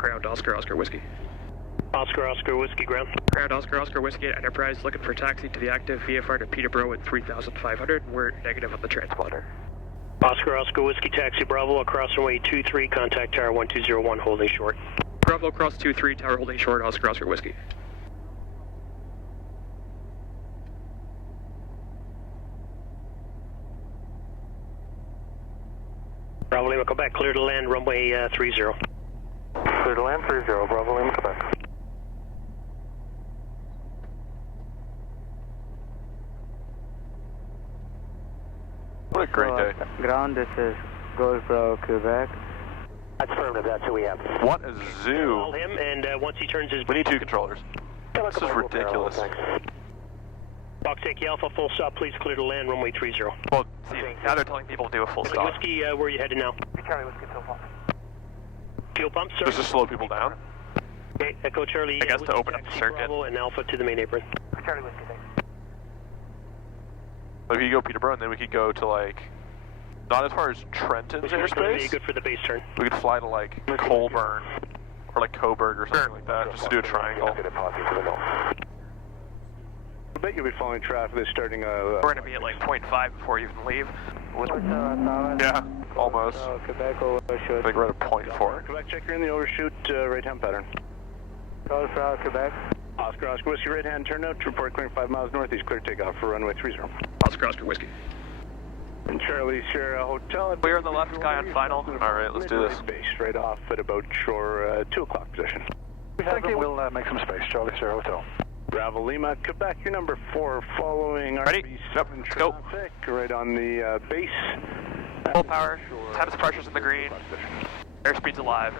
ground, Oscar Whiskey. Oscar Whiskey, ground. Ground, Oscar Whiskey at Enterprise, looking for taxi to the active VFR to Peterborough at 3,500. We're negative on the transponder. Oscar Whiskey, taxi Bravo, across runway 23, contact tower 1201, holding short. Bravo, cross 23, tower holding short, Oscar Whiskey. Bravo Lima, Quebec, clear to land, runway 30. Clear to land, 30, Bravo Lima, Quebec. What a great day. Ground, this is Golf Bravo, Quebec. That's affirmative, that's who we have. What a zoo. Call him, and once he turns his... We need 2 controllers. This is ridiculous. Fox Yankee Alpha, full stop, please clear to land, runway 30. Well, see, now they're telling people to do a full stop. Whiskey, where are you headed now? Charlie Whiskey, fuel pump. Fuel pump, sir. Just to slow people down. Okay, Echo Charlie. I guess to open up the circuit. Bravo and Alpha to the main apron. Charlie Whiskey, thanks. Like, we could go Peterborough, and then we could go to, like, not as far as Trenton's airspace. Good for the base turn. We could fly to, like, Colburn, or, like, Coburg or something like that, just to do a triangle. I bet you'll be following traffic that's starting We're going to be at, like, 0.5 before you even leave. Yeah, almost. Quebec, I think we're at a 0.4. Quebec, check you're in the overshoot right-hand pattern. Golf Bravo, Quebec. Oscar Whiskey, right-hand turnout, report clearing 5 miles northeast, clear takeoff for runway 30. Oscar Whiskey. And Charlie Sierra Hotel. Clear on the left, sky on final. Alright, let's do this. Base right off at about shore 2 o'clock position. We have them, we'll make some space, Charlie Sierra Hotel. Bravo Lima, Quebec, you're number 4, following Ready? RB7 traffic, right on the base. Full power, temperature pressure's in the green, airspeed's alive,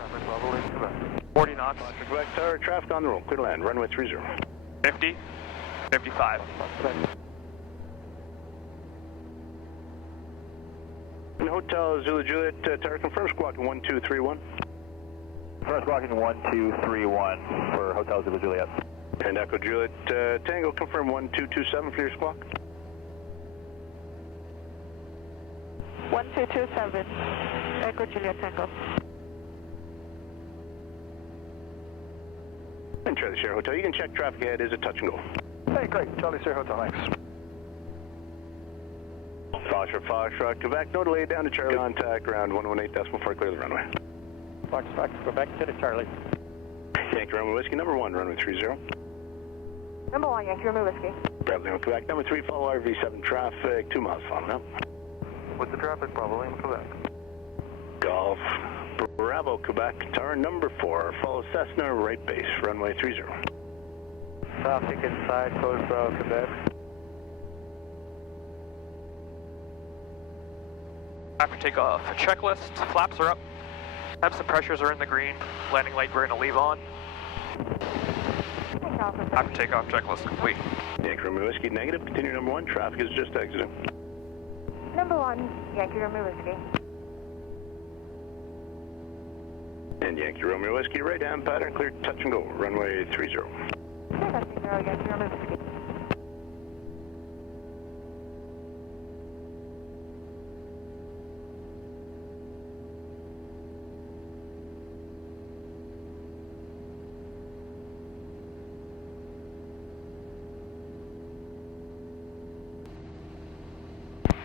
40 knots, Quebec Tower, traffic on the roll, clear to land, runway 30. 50, 55. And Hotel Zulu Juliet, Tower confirm, squawking 1231. Squawking 1231 for Hotel Zulu Juliet. And Echo Juliet, Tango, confirm 1227 for your squawk. 1227, Echo Juliet Tango. And Charlie Sierra Hotel, you can check traffic ahead, is a touch and go. Hey, great, Charlie Sierra Hotel, thanks. Foxtrot, Quebec, no delay down to Charlie, contact ground 118.4, clear the runway. Fox, Quebec, to the Charlie. Yankee Romeo Whiskey, number 1, runway 30. Number 1, Yankee Romeo Whiskey. Bravo Lima, Quebec, number 3, follow RV7 traffic, 2 miles following up. With the traffic, Bravo Lima, Quebec. Golf, Bravo, Quebec, tower number 4, follow Cessna, right base, runway 30. Traffic inside, Golf Bravo, Quebec. After takeoff, checklist, flaps are up, temps and pressures are in the green, landing light we're going to leave on. After takeoff, checklist complete. Yankee Romeo Whiskey, negative, continue number 1, traffic is just exiting. Number 1, Yankee Romeo Whiskey. And Yankee Romeo Whiskey, right hand pattern, clear, touch and go, runway 30. Yankee Romeo Whiskey.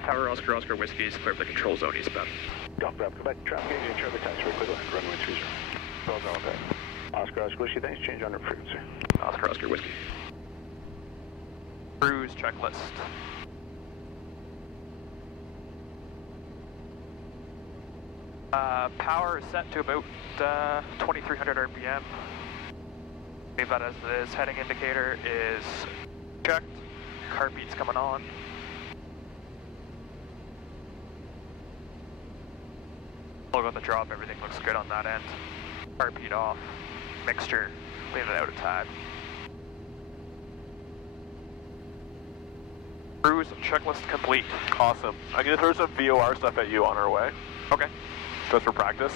Tower Oscar Whiskey is clear of the control zone eastbound. Golf Bravo, Quebec, traffic agent, Charlie Taxi, clear to land, runway 30. Well done, okay. Oscar Whiskey, thanks, change on frequency. Oscar Whiskey. Cruise checklist. Power is set to about 2300 RPM. Leave that as it is. Heading indicator is checked. Heartbeat's coming on. Logo on the drop, everything looks good on that end. Heartbeat off. Mixture, leave it out a tad. Cruise checklist complete. Awesome. I'm going to throw some VOR stuff at you on our way. Okay. Just for practice.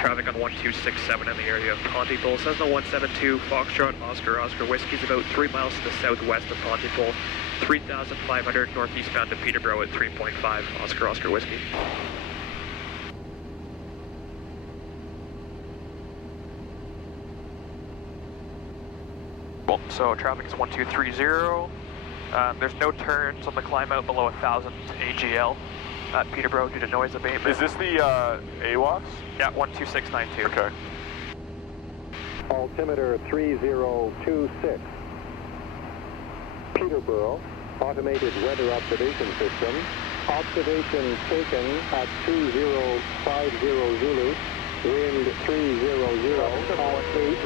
Traffic on 1267 in the area of Pontypool. Cessna 172, Foxtrot, Oscar Whiskey is about 3 miles to the southwest of Pontypool. 3,500 northeastbound to Peterborough at 3.5, Oscar Whiskey. Cool. So traffic is 1230. There's no turns on the climb out below 1,000 AGL at Peterborough due to noise abatement. Is this the AWOS? Yeah, 12692. Okay. Altimeter 3026. Peterborough, automated weather observation system. Observation taken at 2050 Zulu. Wind 300 at 8.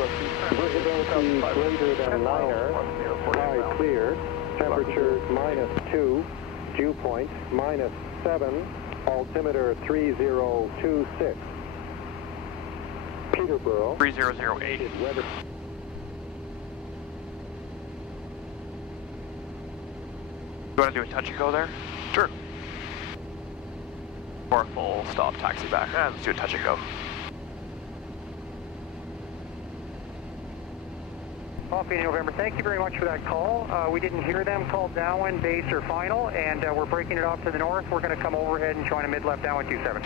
Visibility greater than liner. Sky clear. Temperature -2. Dew point -7. Altimeter 3026. Peterborough. 3008. Weather. You want to do a touch and go there? Sure. Or a full stop taxi back. Let's do a touch and go. Coffee November, thank you very much for that call. We didn't hear them call downwind, base, or final, and we're breaking it off to the north. We're going to come overhead and join a mid-left downwind 27.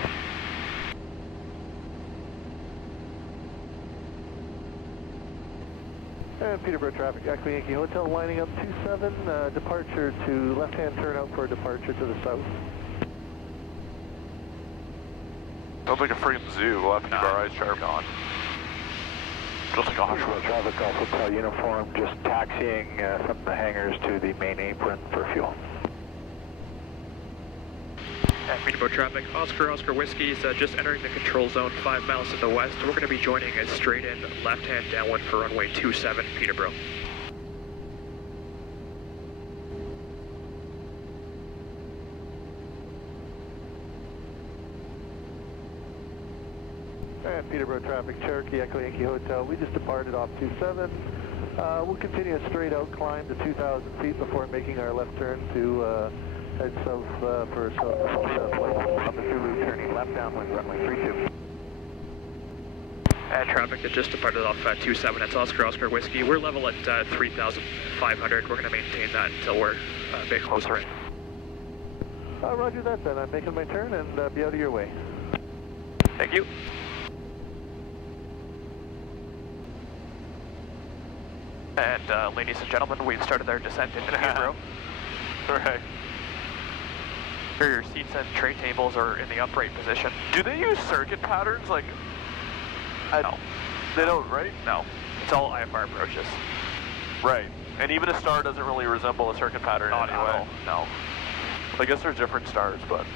And Peterborough traffic, Echo Yankee Hotel lining up 27, departure to left-hand turnout for departure to the south. Sounds like a freaking zoo. We'll have to keep our eyes sharp. Gone. Just like Oshawa. Traffic Golf Hotel uniform, just taxiing from the hangars to the main apron for fuel. At Peterborough traffic, Oscar Whiskey is just entering the control zone 5 miles to the west. We're going to be joining a straight in left-hand downwind for runway 27 Peterborough. And Peterborough traffic, Cherokee Echo Yankee Hotel. We just departed off 27. We'll continue a straight out climb to 2,000 feet before making our left turn to head south for south flight. On the Zulu, turning left downwind, runway 32. And traffic that just departed off 27, that's Oscar Whiskey. We're level at 3,500. We're going to maintain that until we're a bit closer in. Roger that then. I'm making my turn and be out of your way. Thank you. And ladies and gentlemen, we've started our descent into Peterborough. Right. Here, your seats and tray tables are in the upright position. Do they use circuit patterns? Like, No. they don't, right? No. It's all IFR approaches. Right. And even a star doesn't really resemble a circuit pattern Not in at any way. all. No. I guess there's different stars, but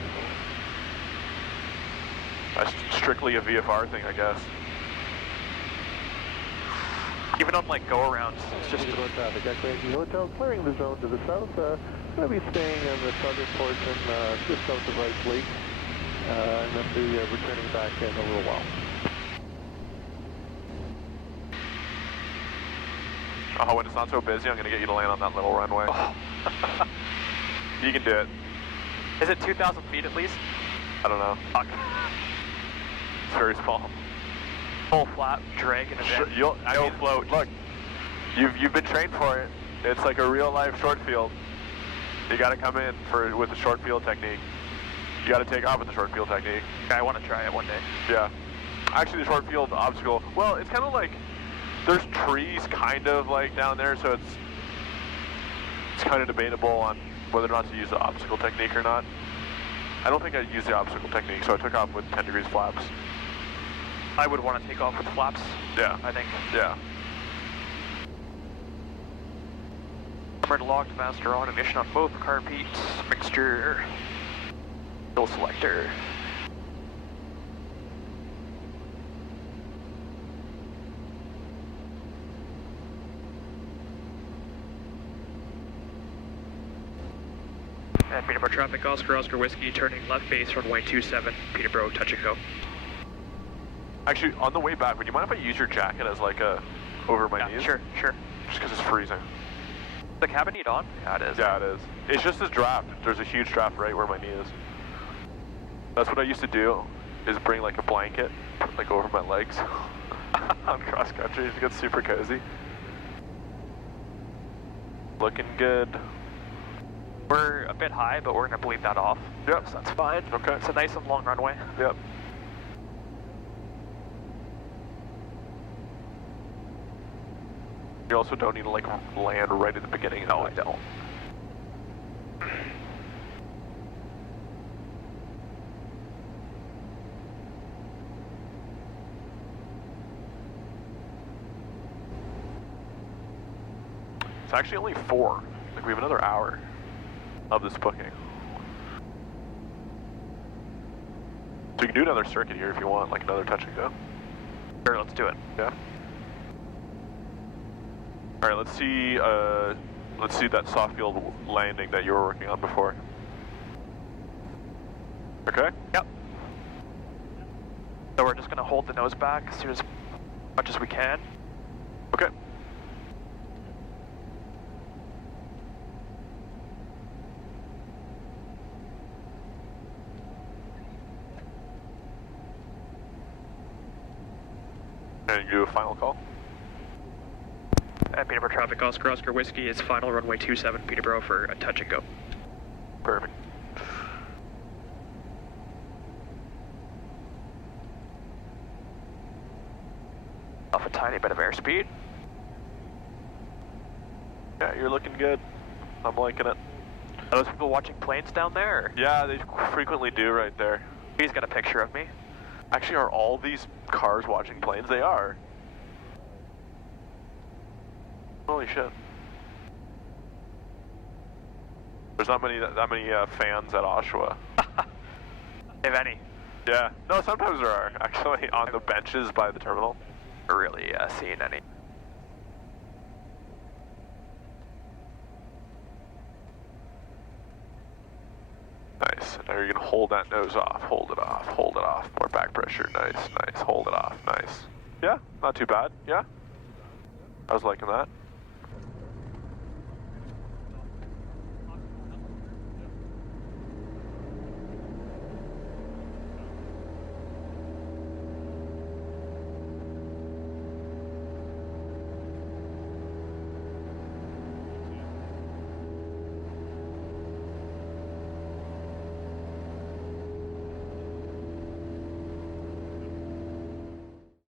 that's strictly a VFR thing, I guess. Even on like go-arounds, it's just Peterborough traffic, Echo Yankee Hotel, clearing the zone to the south. Going to be staying in the southern portion, just south of Rice Lake, and then be returning back in a little while. Oh, when it's not so busy, I'm going to get you to land on that little runway. Oh. You can do it. Is it 2,000 feet at least? I don't know. Fuck. It's very small. Full flap, dragging it in. I mean, float. Look, you've been trained for it. It's like a real life short field. You got to come in with the short field technique. You got to take off with the short field technique. I want to try it one day. Yeah. Actually, the short field obstacle. Well, it's kind of like there's trees kind of like down there, so it's kind of debatable on whether or not to use the obstacle technique or not. I don't think I'd use the obstacle technique, so I took off with 10 degrees flaps. I would want to take off with flaps. Yeah. I think. Yeah. Numbered locked, master on, ignition on both car peats, mixture, fuel selector. And Peterborough traffic, Oscar Whiskey, turning left base, runway 27, Peterborough, touch and go. Actually, on the way back, would you mind if I use your jacket as like a over my knees? Sure. Just because it's freezing. The cabin heat on? Yeah, it is. Yeah, it is. It's just this draft. There's a huge draft right where my knee is. That's what I used to do, is bring like a blanket, like over my legs on cross country to get super cozy. Looking good. We're a bit high, but we're going to bleed that off. Yep. So that's fine. Okay. It's a nice and long runway. Yep. You also don't need to like land right at the beginning. No, I don't. It's actually only 4. Like we have another hour of this booking. So you can do another circuit here if you want, like another touch and go. Sure, let's do it. Yeah. All right, let's see that soft field landing that you were working on before. Okay? Yep. So we're just gonna hold the nose back as much as we can. Okay. And you do a final call? Peterborough traffic, Oscar Whiskey is final runway 27 Peterborough for a touch and go. Perfect. Off a tiny bit of airspeed. Yeah, you're looking good. I'm liking it. Are those people watching planes down there? Yeah, they frequently do right there. He's got a picture of me. Actually, are all these cars watching planes? They are. Holy shit. There's not that many fans at Oshawa. If any. Yeah. No, sometimes there are, actually, on the benches by the terminal. Not really seeing any. Nice. Now you're going to hold that nose off. Hold it off. Hold it off. More back pressure. Nice, nice. Hold it off. Nice. Yeah, not too bad. Yeah. I was liking that.